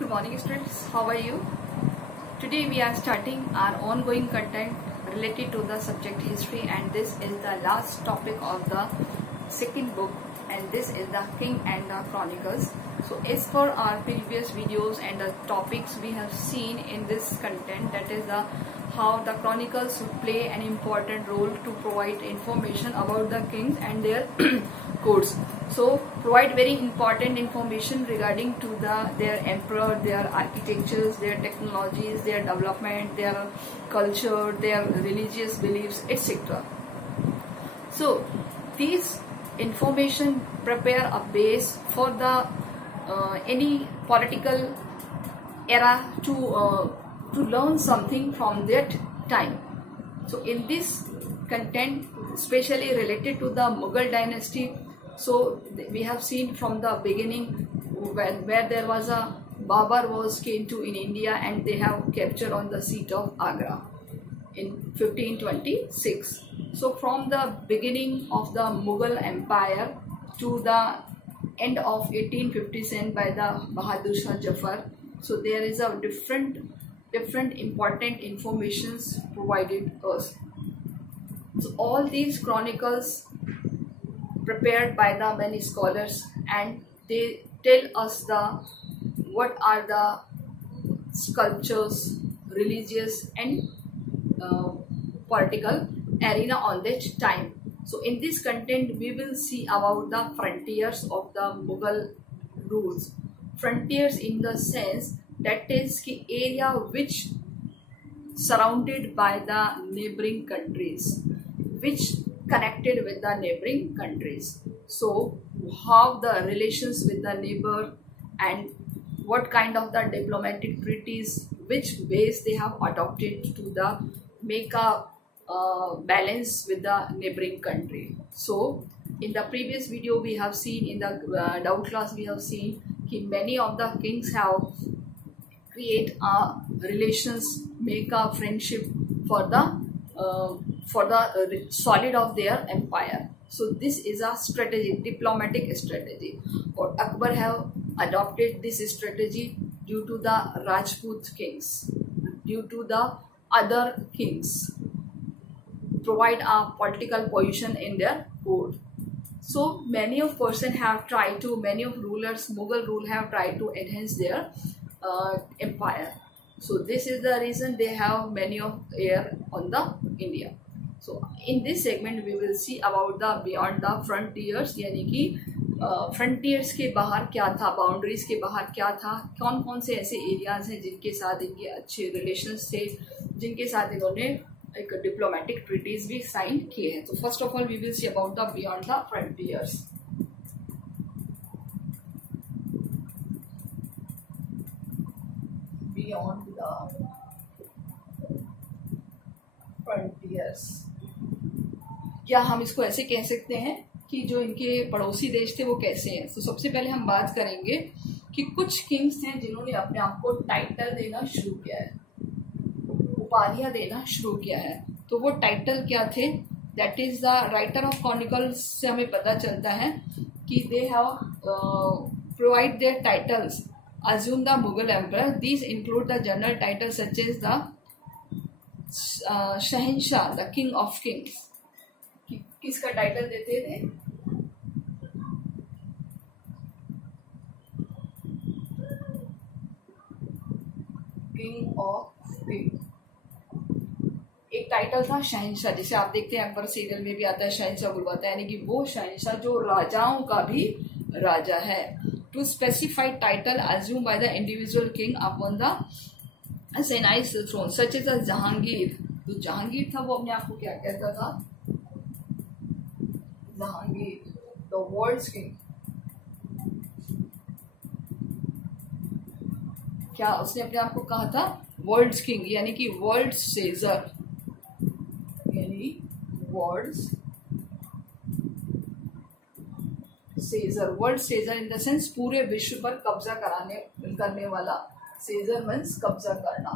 Good morning students, how are you? Today we are starting our ongoing content related to the subject history, and this is the last topic of the second book, and this is the King and the Chronicles. So as per our previous videos and the topics we have seen in this content, that is how the chronicles play an important role to provide information about the kings and their courts. So provide very important information regarding to their emperor, their architectures, their technologies, their development, their culture, their religious beliefs, etc. So these information prepare a base for the any political era to learn something from that time. So in this content, especially related to the Mughal dynasty, so we have seen from the beginning where there was a Babar came to in India, and they have captured on the seat of Agra in 1526. So from the beginning of the Mughal Empire to the end of 1857 by the Bahadur Shah Jafar, so there is a different important informations provided us. So all these chronicles prepared by the many scholars, and they tell us what are the sculptures, religious and political arena on that time. So in this content we will see about the frontiers of the Mughal rules. Frontiers in the sense that is the area which surrounded by the neighboring countries, which connected with the neighboring countries. So how the relations with the neighbor, and what kind of the diplomatic treaties, which ways they have adopted to the make a balance with the neighboring country. So in the previous video we have seen, in the doubt class we have seen that many of the kings have create relations, make a friendship for the solid of their empire. So this is a strategy, diplomatic strategy, or Akbar have adopted this strategy due to the Rajput kings, due to the other kings provide a political position in their court. So many of person have tried to, many of rulers, Mughal rule have tried to enhance their empire. So this is the reason they have many of heir on the India. So in this segment we will see about the beyond the frontiers, यानी कि frontiers के बाहर क्या था, boundaries के बाहर क्या था, कौन कौन से ऐसे areas हैं जिनके साथ इनके अच्छे relations थे, जिनके साथ इन्होंने एक diplomatic treaties भी sign किए हैं. So first of all we will see about the beyond the frontiers. Beyond the frontiers, क्या हम इसको ऐसे कह सकते हैं कि जो इनके पड़ोसी देश थे वो कैसे हैं. तो सबसे पहले हम बात करेंगे कि कुछ किंग्स हैं जिन्होंने अपने आप को टाइटल देना शुरू किया है, उपाधियां देना शुरू किया है. तो वो टाइटल क्या थे? That is the writer of chronicles से हमें पता चलता है कि they have provide there titles assume the Mughal emperor. These include the general titles such as the Shahenshah, the king of kings. किसका टाइटल देते थे? King of king. एक टाइटल था शहंशाह, जिसे आप देखते हैं अकबर सीरियल में भी आता है, शहंशाह बुलवाता है, यानी कि वो शहंशाह जो राजाओं का भी राजा है. To specify title assumed by the individual king upon the assigned throne, such as a Jahangir. तो जहांगीर था वो अपने आप को क्या कहता था? Jahangir, the world's king. क्या उसने अपने आप को कहा था? वर्ल्ड्स किंग, यानी कि वर्ल्ड सेजर, यानी world's Caesar. World Caesar in the sense पूरे विश्व पर कब्जा करने वाला. सेजर मीन्स कब्जा करना,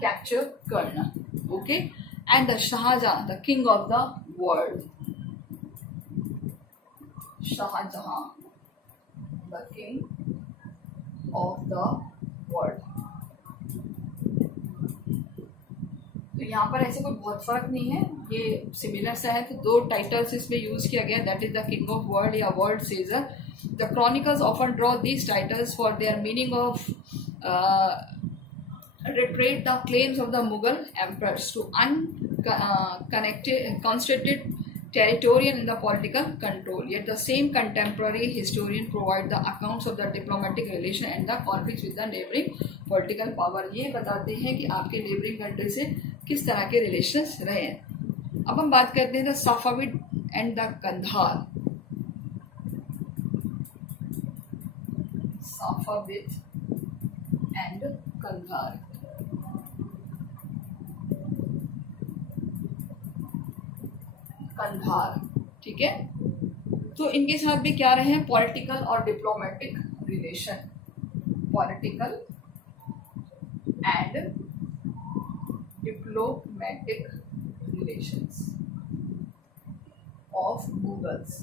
कैप्चर करना. Okay. And the Shahjahan, the king of the world. Shahjahan, the king of the world. तो यहाँ पर ऐसे कोई बहुत फर्क नहीं है, ये सिमिलर सा है। तो दो टाइटल्स इसमें यूज किया गया, that is the king of world या world Caesar. The chronicles often draw these titles for their meaning of reiterate the claims of the Mughal emperors to concentrated territorial and the political control. Yet the same contemporary historian provide the accounts of the diplomatic relation and the conflicts with the neighboring political power. ये बताते हैं कि आपके neighboring country से किस तरह के relations रहे हैं। अब हम बात करते हैं the Safavid and the Kandhar। Safavid and Kandhar। Kandahar, ठीक है। तो इनके साथ भी क्या रहे हैं, पॉलिटिकल और diplomatic relation, political and diplomatic relations of Mughals.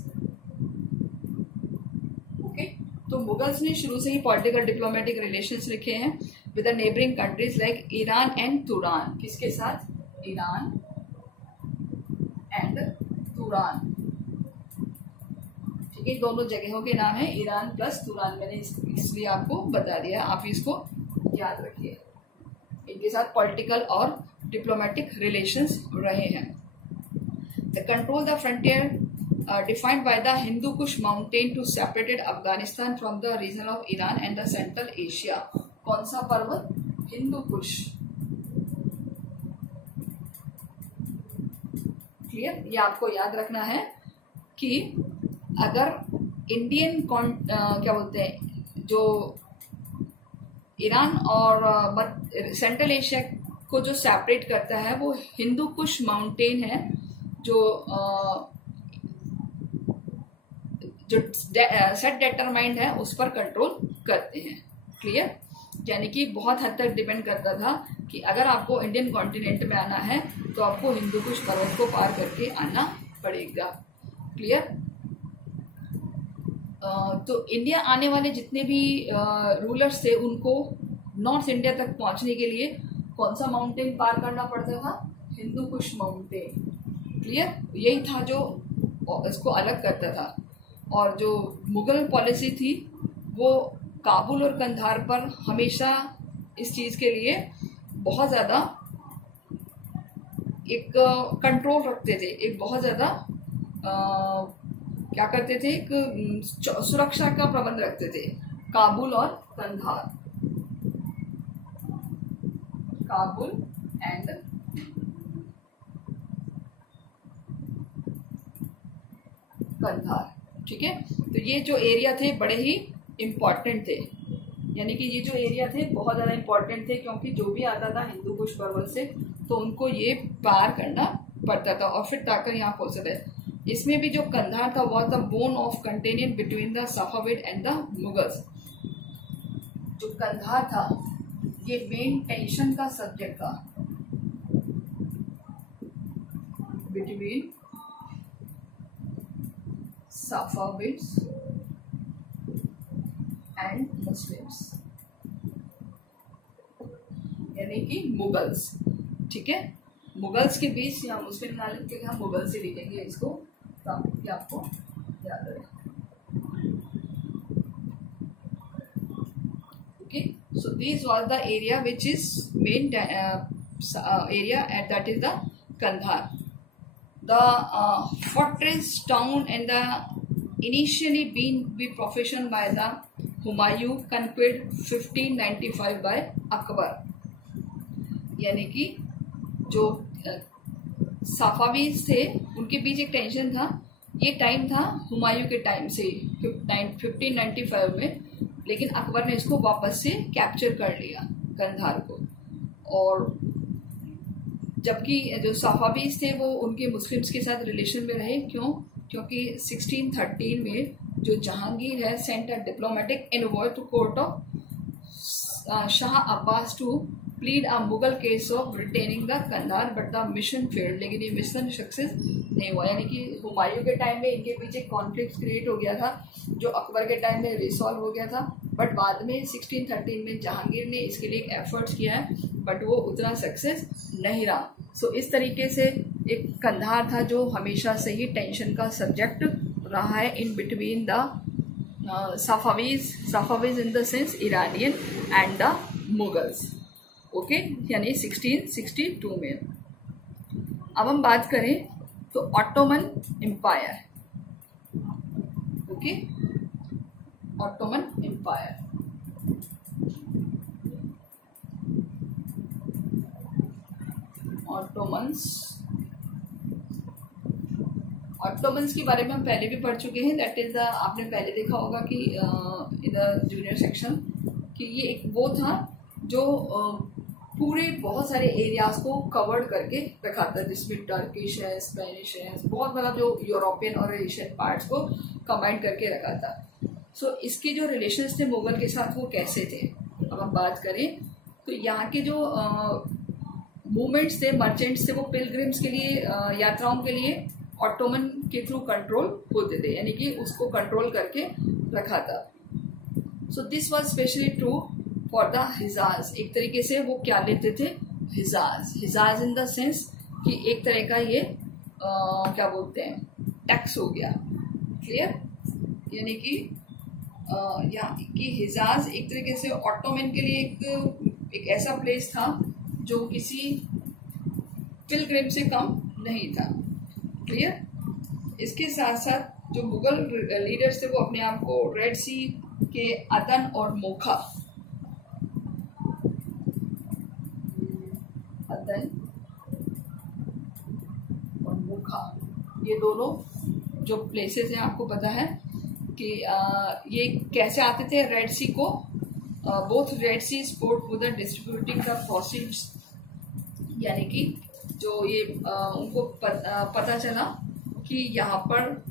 Okay, तो मुगल्स ने शुरू से ही पॉलिटिकल डिप्लोमेटिक रिलेशंस रखे हैं with the neighbouring countries like Iran and तुरान। किसके साथ, ईरान एंड तुरान, ठीक है। दोनों जगहों के नाम है ईरान प्लस तुरान, मैंने इसलिए आपको बता दिया, आप इसको याद रखिए। इनके साथ पॉलिटिकल और डिप्लोमेटिक रिलेशंस रहे हैं। The control the frontier defined by the Hindu Kush mountain to separated Afghanistan from the region of Iran and the central Asia. कौन सा पर्वत, हिंदू कुश, क्लियर। ये आपको याद रखना है कि अगर इंडियन क्या बोलते हैं, जो ईरान और सेंट्रल एशिया को जो सेपरेट करता है वो हिंदू कुश माउंटेन है, जो सेट डिटरमाइंड है, उस पर कंट्रोल करते हैं, क्लियर। यानी कि बहुत हद तक डिपेंड करता था कि अगर आपको इंडियन कॉन्टिनेंट में आना है तो आपको हिंदू कुश पर्वत को पार करके आना पड़ेगा, क्लियर। तो इंडिया आने वाले जितने भी रूलर्स थे उनको नॉर्थ इंडिया तक पहुंचने के लिए कौन सा माउंटेन पार करना पड़ता था, हिंदू कुश माउंटेन, क्लियर। यही था जो इसको अलग करता था। और जो मुगल पॉलिसी थी वो काबुल और कंधार पर हमेशा इस चीज के लिए बहुत ज्यादा एक कंट्रोल रखते थे, एक बहुत ज्यादा क्या करते थे, एक सुरक्षा का प्रबंध रखते थे। काबुल और कंधार, काबुल एंड कंधार, ठीक है। तो ये जो एरिया थे बड़े ही इम्पॉर्टेंट थे, यानी कि ये जो एरिया थे बहुत ज्यादा इम्पोर्टेंट थे, क्योंकि जो भी आता था हिंदू कुश पर्वत से तो उनको ये पार करना पड़ता था और फिर ताकर यहाँ पहुंचता था। इसमें भी जो कंधार था was the bone of contention between the Safavid and the Mughals. जो कंधार था ये मेन टेंशन का सब्जेक्ट था बिटवीन सफाविड्स एंड मुस्लिम्स, यानी कि मुगल्स, ठीक है। मुगल्स के बीच या मुस्लिम ना लिख के हम मुगल से लिखेंगे इसको, ताकि आपको याद रहे। Okay, so this was the area which is main area at that is the Kandahar. The fortress town and the initially be profession by the Humayun conquered 1595 by Akbar। यानी कि जो साफावीज थे उनके बीच एक टेंशन था, ये टाइम था हुमायूं के टाइम से 1595 में, लेकिन अकबर ने इसको वापस से कैप्चर कर लिया कंधार को। और जबकि जो साफावीज थे वो उनके मुस्लिम्स के साथ रिलेशन में रहे, क्यों, क्योंकि 1613 में जो जहांगीर है sent a diplomatic envoy to court of Shah Abbas to plead a Mughal case of retaining the Kandahar but the mission failed, लेकिन ये मिशन सक्सेस नहीं हुआ। यानी कि हुमायूं के टाइम में इनके पीछे कॉन्फ्लिक्ट क्रिएट हो गया था जो अकबर के टाइम में रिसॉल्व हो गया था, बट बाद में 1613 में जहांगीर ने इसके लिए एफर्ट्स किया है बट वो उतना सक्सेस नहीं रहा। सो इस तरीके से एक कंधार था जो हमेशा से ही टेंशन का सब्जेक्ट रहा है in between the Safavids in the sense Iranian and the Mughals. Okay, यानी 1662 में। अब हम बात करें तो Ottoman Empire. Okay, Ottoman Empire. Ottomans के बारे में हम पहले भी पढ़ चुके हैं। दैट इज आपने पहले देखा होगा कि इन द जूनियर सेक्शन कि ये एक वो था जो पूरे बहुत सारे एरियाज को कवर्ड करके रखा था, जिसमें टर्किश है, स्पेनिश है, बहुत मतलब जो यूरोपियन और एशियन पार्ट्स को कंबाइन करके रखा था। सो इसके जो रिलेशंस थे मुगल के साथ वो कैसे थे, अब हम बात करें तो यहाँ के जो मूवमेंट्स थे, मर्चेंट्स थे, वो पिलग्रिम्स के लिए यात्राओं के लिए ऑटोमन के थ्रू कंट्रोल होते थे, यानी कि उसको कंट्रोल करके रखा था। So this was specially true for the Hijaz. एक तरीके से वो क्या लेते थे, हिजाज इन द सेंस कि एक तरह का ये क्या बोलते हैं, टैक्स हो गया। क्लियर, यानी कि यहाँ की हिजाज एक तरीके से ऑटोमन के लिए एक ऐसा प्लेस था जो किसी पिलग्रिम से कम नहीं था। क्लियर, इसके साथ साथ जो मुगल लीडर्स थे वो अपने आप को रेड सी के अदन और मोखा, अदन और मोखा, ये दोनों जो प्लेसेस हैं आपको पता है कि ये कैसे आते थे रेड सी को। Both Red Sea sport with distributing the proceeds, यानी कि जो ये उनको पता चला कि यहाँ पर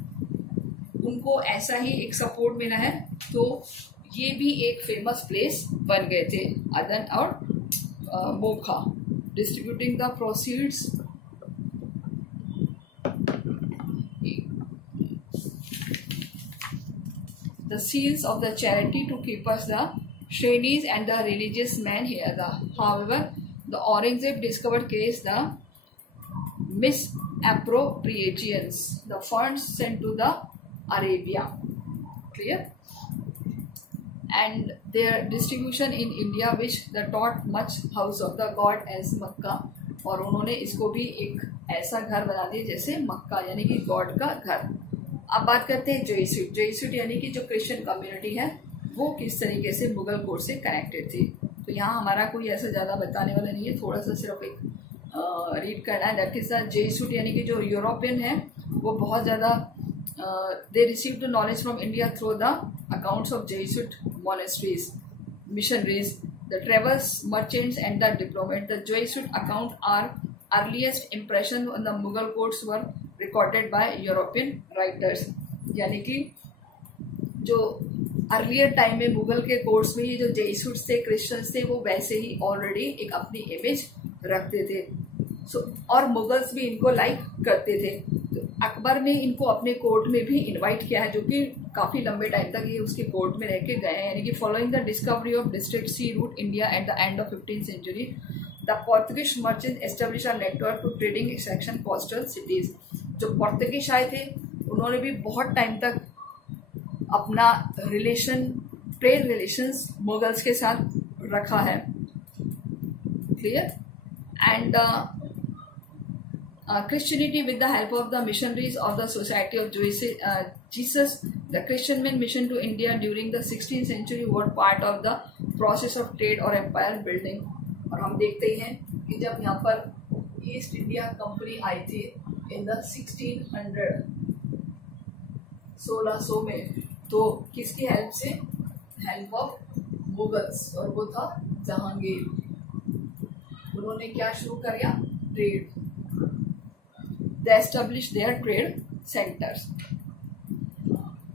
उनको ऐसा ही एक सपोर्ट मिला है, तो ये भी एक फेमस प्लेस बन गए थे अदन और Mokha, distributing the proceeds. The seals of the charity to keep us the Shainis and the religious men here. However, the Aurangzeb discovered case the misappropriations, the funds sent to the Arabia. Clear? And their distribution in India, which the taught much house of the god as Makkah. और उन्होंने इसको भी एक ऐसा घर बना दिया जैसे मक्का, यानी कि गॉड का घर। अब बात करते हैं जेसुइट। जेसुइट यानी कि जो क्रिश्चियन कम्युनिटी है वो किस तरीके से मुगल कोर्ट से कनेक्टेड थी। तो यहाँ हमारा कोई ऐसा ज़्यादा बताने वाला नहीं है, थोड़ा सा सिर्फ एक रीड करना है। दैट इज द जेसुइट, यानी कि जो यूरोपियन है वो बहुत ज़्यादा they receive the knowledge from India through the accounts of Jesuit monasteries, missionaries, the travellers, merchants and the diplomats. The Jesuit account are earliest impression on the Mughal courts were recorded by European writers. यानी कि जो earlier time में मुगल के courts में ये जो Jesuits थे, Christians थे, वो वैसे ही ऑलरेडी एक अपनी इमेज रखते थे। और मुगल्स भी इनको लाइक करते थे। तो अकबर ने इनको अपने कोर्ट में भी इनवाइट किया है, जो कि काफी लंबे टाइम तक ये उसके कोर्ट में रह के गए हैं। यानी कि following the discovery of district sea route India at the end of 15th century, the Portuguese merchant establish a network to trading section coastal cities. जो पोर्तुगीज आए थे उन्होंने भी बहुत टाइम तक अपना ट्रेड रिलेशंस मुगल्स के साथ रखा है। Clear? And Christianity with the help of the missionaries of the Society of Jesus, the Christian men mission to India during the 16th century were part of the process of trade or empire building. और हम देखते ही हैं कि जब यहाँ पर east India company आई थी in the 1600 में, तो किसकी हेल्प से? हेल्प ऑफ मुगल्स, और वो था जहांगीर। उन्होंने क्या शुरू किया? Trade. They established their trade centers.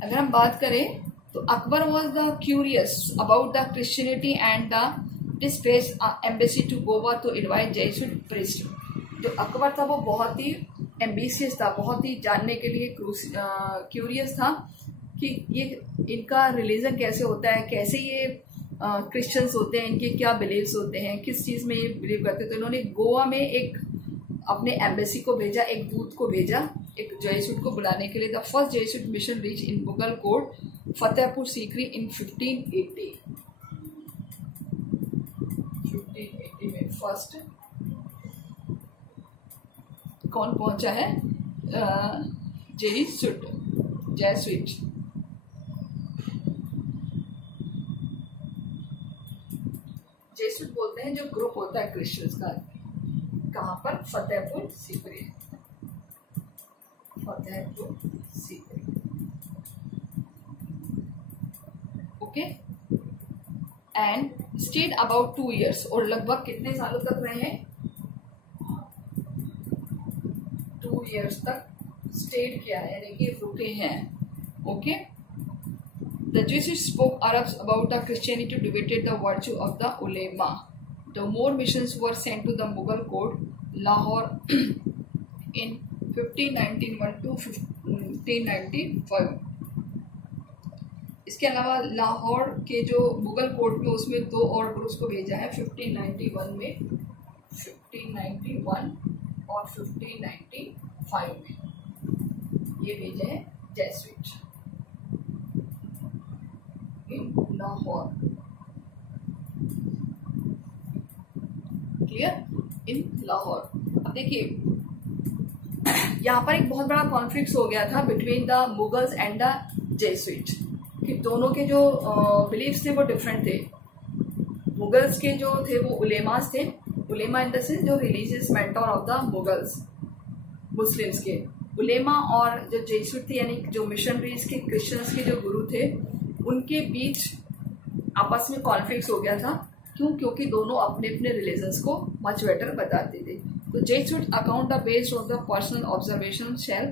अगर हम बात करें तो Akbar was the curious about the Christianity and the dispatched an embassy to Goa to invite Jesuit priest. जो अकबर था वो बहुत ही एम्बिशियस था, बहुत ही जानने के लिए क्यूरियस था कि ये इनका रिलीजन कैसे होता है, कैसे ये क्रिश्चियंस होते हैं, इनके क्या बिलीव्स होते हैं, किस चीज़ में ये बिलीव करते हैं। तो इन्होंने गोवा में एक अपने एम्बेसी को भेजा, एक दूत को भेजा, एक जेसुइट को बुलाने के लिए। The first Jesuit mission reach in Mughal court Fatehpur Sikri in 1580 में फर्स्ट कौन पहुंचा है? जेसुइट। जेसुइट बोलते हैं जो ग्रुप होता है क्रिश्चियंस का। कहाँ पर? Fatehpur Sikri. Fatehpur Sikri, okay. And stayed about 2 years, और लगभग कितने सालों तक रहे हैं? 2 years तक स्टेड किया है, यानी कि रुके हैं, okay. The Jesuits spoke Arabs about the Christianity to debate the virtue of the ulema. The more missions were sent to the Mughal court, Lahore, in 1591 to 1595. इसके अलावा लाहौर के जो मुगल कोर्ट में उसमें 2 और ग्रुप्स को भेजा है 1591 में, 1591 और 1595 में ये भेजे हैं जेसुइट इन लाहौर। क्लियर? इन लाहौर। अब देखिए यहाँ पर एक बहुत बड़ा कॉन्फ्लिक्ट हो गया था between the Mughals and the Jesuit, कि दोनों के जो बिलीफ्स थे वो डिफरेंट थे। मुगल्स के जो थे वो उलेमास थे, उलेमा इन द सेंस जो religious mentor of the Mughals, Muslims के उलेमा, और जो जेसुइट थे यानी जो मिशनरीज के क्रिश्चियंस के जो गुरु थे, उनके बीच आपस में कॉन्फ्लिक्ट हो गया था। क्यों? क्योंकि दोनों अपने अपने रिलीजन्स को मच बेटर बताते थे। तो Jesuit account the based of the personal observation shell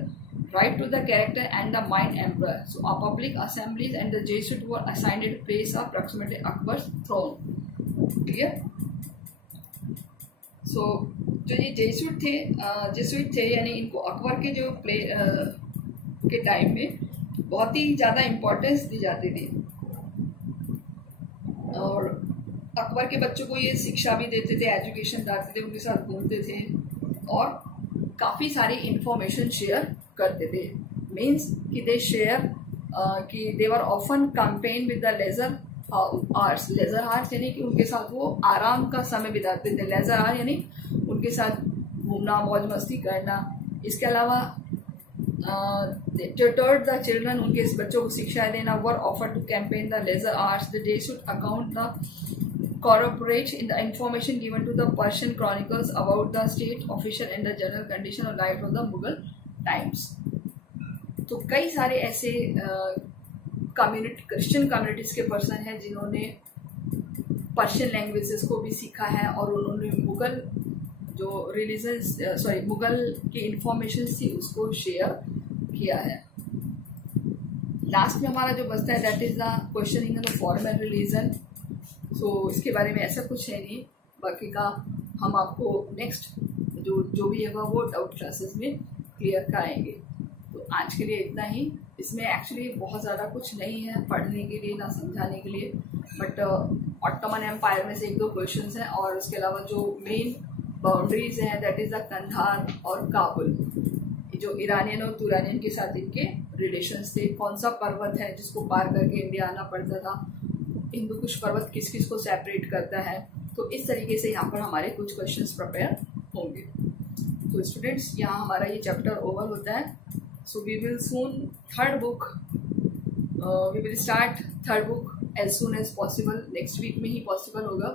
right to the character and the mind emperor. So our public assemblies and the Jesuit were assigned a place of proximity Akbar's throne. Clear? So जो ये Jesuit थे यानी इनको अकबर के जो के time में बहुत ही ज़्यादा इम्पोर्टेंस दी जाती थी, और अकबर के बच्चों को ये शिक्षा भी देते थे, एजुकेशन देते थे, उनके साथ घूमते थे और काफ़ी सारी इंफॉर्मेशन शेयर करते थे। मीन्स कि दे शेयर कि they were often campaign with the leisure hours. Leisure hours यानी कि उनके साथ वो आराम का समय बिताते थे। लेजर आवर यानी उनके साथ घूमना, मौज मस्ती करना। इसके अलावा ट्यूटर्ड द चिल्ड्रन, उनके बच्चों को शिक्षा देना। Were offer to campaign the leisure hours. The Jesuit account the corroborate in the information given to the Persian chronicles about the state official and the general condition of life of the Mughal times. तो कई सारे ऐसे Christian communities के person हैं जिन्होंने Persian languages को भी सीखा है, और उन्होंने मुगल जो मुगल की इंफॉर्मेशन थी उसको शेयर किया है। लास्ट में हमारा जो बचता है that is the questioning the formal religion. So इसके बारे में ऐसा कुछ है नहीं, बाकी का हम आपको नेक्स्ट जो भी होगा वो डाउट क्लासेस में क्लियर कराएंगे। तो आज के लिए इतना ही। इसमें एक्चुअली बहुत ज़्यादा कुछ नहीं है पढ़ने के लिए ना समझाने के लिए, बट ऑटोमन एम्पायर में से 1-2 क्वेश्चंस हैं, और उसके अलावा जो मेन बाउंड्रीज हैं दैट इज़ द कंधार और काबुल, जो ईरानियन और तुरानियन के साथ इनके रिलेशंस थे। कौन सा पर्वत है जिसको पार करके इंडिया आना पड़ता था, हिंदू कुश पर्वत किस किस को सेपरेट करता है। तो इस तरीके से यहाँ पर हमारे कुछ क्वेश्चंस प्रिपेयर होंगे। तो स्टूडेंट्स यहाँ हमारा ये चैप्टर ओवर होता है। So we will soon third book, we will start third book as soon as possible. Next week में ही पॉसिबल होगा,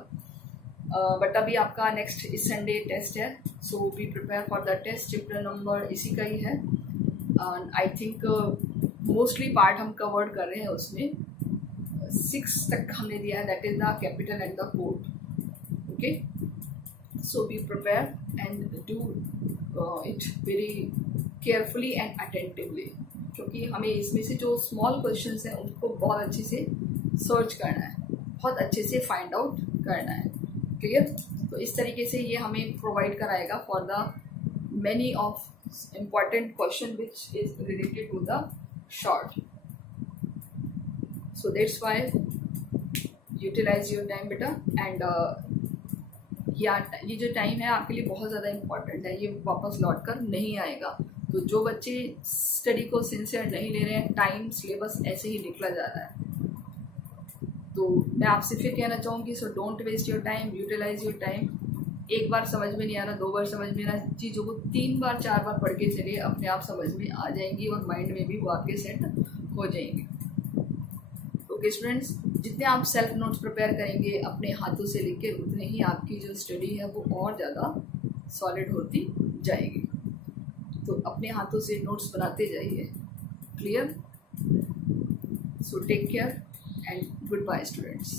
बट अभी आपका नेक्स्ट इस संडे टेस्ट है। So we prepare for the test. Chapter number इसी का ही है, आई थिंक मोस्टली पार्ट हम कवर्ड कर रहे हैं उसमें। 6 तक हमने दिया है, that is the capital and the code, okay. So be prepare and do it very carefully and attentively, क्योंकि हमें इसमें से जो स्मॉल क्वेश्चंस हैं उनको बहुत अच्छे से सर्च करना है, बहुत अच्छे से फाइंड आउट करना है। क्लियर। तो इस तरीके से ये हमें प्रोवाइड कराएगा for the many of important question which is related to the short. So that's why utilize your time बेटा। एंड ये जो टाइम है आपके लिए बहुत ज़्यादा इम्पॉर्टेंट है, ये वापस लौट कर नहीं आएगा। तो जो बच्चे स्टडी को सिंसियर नहीं ले रहे हैं, टाइम सिलेबस ऐसे ही निकला जा रहा है। तो मैं आपसे फिर कहना चाहूँगी, so don't waste your time, utilize your time. एक बार समझ में नहीं आ रहा, 2 बार समझ में आ रहा, चीज़ों को 3 बार 4 बार पढ़ के चलिए, अपने आप समझ में आ जाएंगी और माइंड में भी वो आपके सेट हो जाएंगे। ओके स्टूडेंट्स, जितने आप सेल्फ नोट्स प्रिपेयर करेंगे अपने हाथों से लिख के, उतने ही आपकी जो स्टडी है वो और ज़्यादा सॉलिड होती जाएगी। तो अपने हाथों से नोट्स बनाते जाइए। Clear? So take care and good bye students.